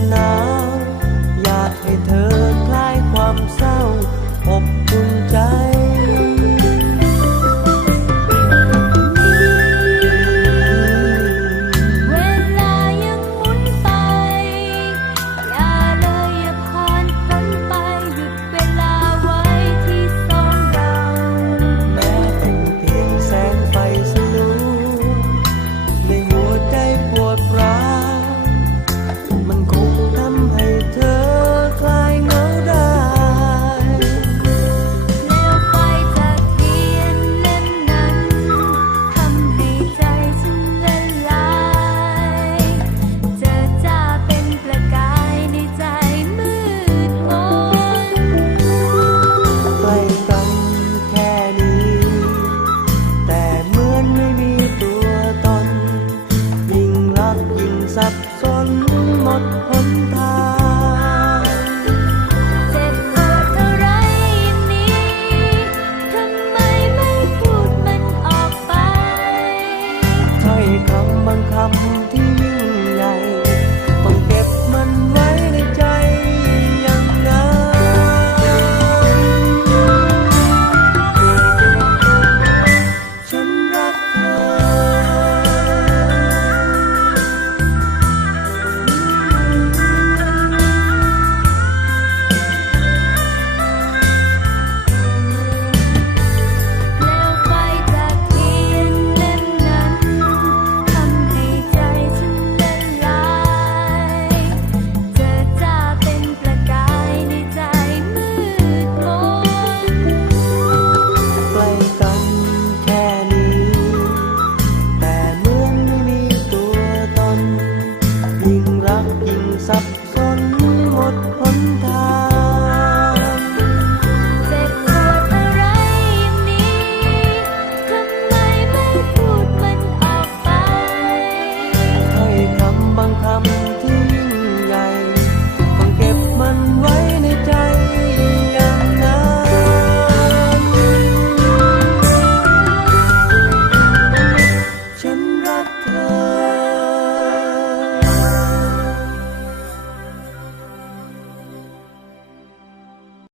midnight